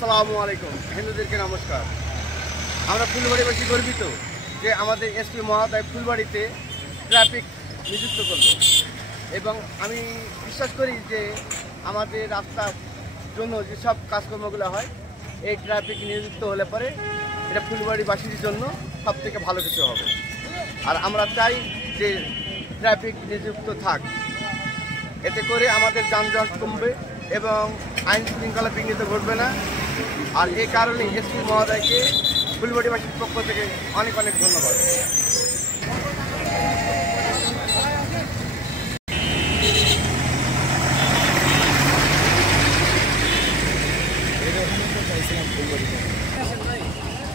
আসসালামু আলাইকুম, হিন্দুদেরকে নমস্কার। আমরা ফুলবাড়িবাসী গর্বিত যে আমাদের এসপি মহোদয় ফুলবাড়িতে ট্রাফিক নিযুক্ত করল, এবং আমি বিশ্বাস করি যে আমাদের রাস্তার জন্য যেসব কাজকর্মগুলো হয় এই ট্রাফিক নিযুক্ত হলে পরে এটা ফুলবাড়িবাসীর জন্য সবথেকে ভালো কিছু হবে। আর আমরা চাই যে ট্রাফিক নিযুক্ত থাক, এতে করে আমাদের যানজট কমবে এবং আইন শৃঙ্খলা বিঘ্নিত ঘটবে না। আর এই কারণে এসপি মহোদয়কে ফুলবাড়িবাসীর পক্ষ থেকে অনেক অনেক ধন্যবাদ।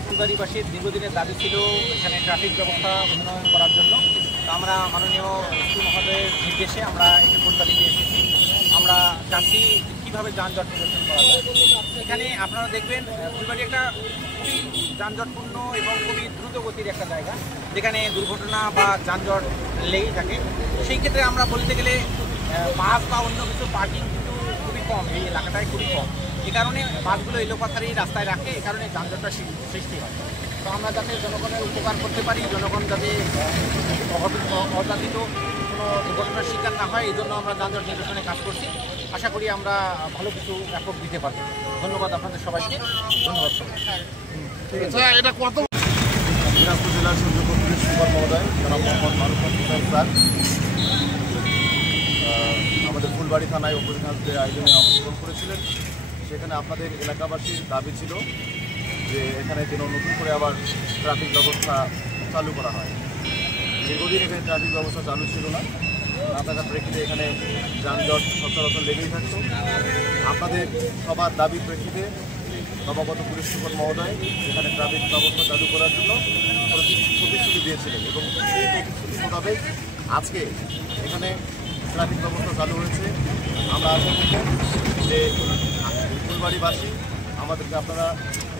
ফুলবাড়িবাসীর দীর্ঘদিনের দাবি ছিল এখানে ট্রাফিক ব্যবস্থা উন্নয়ন করার জন্য। তো আমরা মাননীয় এসপি মহোদয়ের নির্দেশে আমরা একটি ফুলবাড়িতে এসেছি। আমরা চাচ্ছি কীভাবে যানজট নিরসন করা যায়। এখানে আপনারা দেখবেন ফুলবাড়ি একটা খুবই যানজটপূর্ণ এবং খুবই দ্রুত গতির একটা জায়গা, যেখানে দুর্ঘটনা বা যানজট লেগেই থাকে। সেই ক্ষেত্রে আমরা বলতে গেলে বাস বা অন্য কিছু পার্কিং কিন্তু খুবই কম, এই এলাকাটায় খুবই কম। এই কারণে বাসগুলো এলোপাথারি রাস্তায় রাখে, এই কারণে যানজটটা সৃষ্টি হয়। তো আমরা যাতে জনগণের উপকার করতে পারি, জনগণ যাতে অযাচিত কোনো দুর্ঘটনার শিকার না হয়, এই জন্য আমরা যানজট নিরসনে কাজ করছি। আশা করি আমরা ভালো কিছু এফোর্ট দিতে পারব। ধন্যবাদ আপনাদের সবাইকে। ধন্যবাদ। এটা কত দিনাজপুর জেলার সুযোগ্য পুলিশ সুপার মহোদয় জনাব মোহাম্মদ মারুফ হোসেন স্যার আমাদের ফুলবাড়ি থানায় অপরাধী আয়োজনে অংশগ্রহণ করেছিলেন। সেখানে আপনাদের এলাকাবাসীর দাবি ছিল যে এখানে যেন নতুন করে আবার ট্রাফিক ব্যবস্থা চালু করা হয়। দীর্ঘদিন এখানে ট্রাফিক ব্যবস্থা চালু ছিল না, না থাকার প্রেক্ষিতে এখানে যানজট সচরাচর লেগেই থাকত। আপনাদের সবার দাবির প্রেক্ষিতে নবাগত পুলিশ সুপার মহোদয় এখানে ট্রাফিক ব্যবস্থা চালু করার জন্য প্রতিশ্রুতি দিয়েছিলেন, এবং সেই প্রতিশ্রুতি মোতাবেক আজকে এখানে ট্রাফিক ব্যবস্থা চালু হয়েছে। আমরা আশা করব যে ফুলবাড়িবাসী আমাদেরকে আপনারা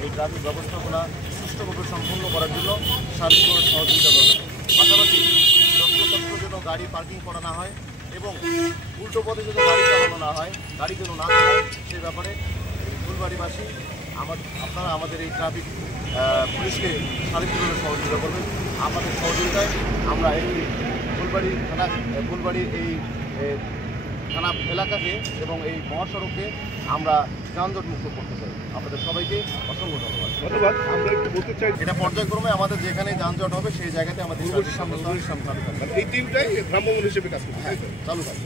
এই ট্রাফিক ব্যবস্থাপনা সুষ্ঠুভাবে সম্পন্ন করার জন্য সার্বিকভাবে সহযোগিতা করবেন। পাশাপাশি যত্রতত্র যেন গাড়ি পার্কিং করা না হয় এবং উল্টো পথে যেন গাড়ি চালানো না হয়, গাড়ি যেন না চালায়, সে ব্যাপারে ফুলবাড়িবাসী আপনারা আমাদের এই ট্রাফিক পুলিশকে সার্বিকভাবে সহযোগিতা করবেন। আপনাদের সহযোগিতায় আমরা এই ফুলবাড়ির এই থানা এলাকাকে এবং এই মহাসড়ককে আমরা যানজট মুক্ত করতে চাই। আপনাদের সবাইকে অসংখ্য ধন্যবাদ। আমরা একটু বলতে চাই, এটা পর্যায়ক্রমে আমাদের যেখানে যানজট হবে সেই জায়গাতে আমাদের এই টিমটাই ভ্রাম্যমাণ হিসেবে কাজ করবে, চালু থাকবে।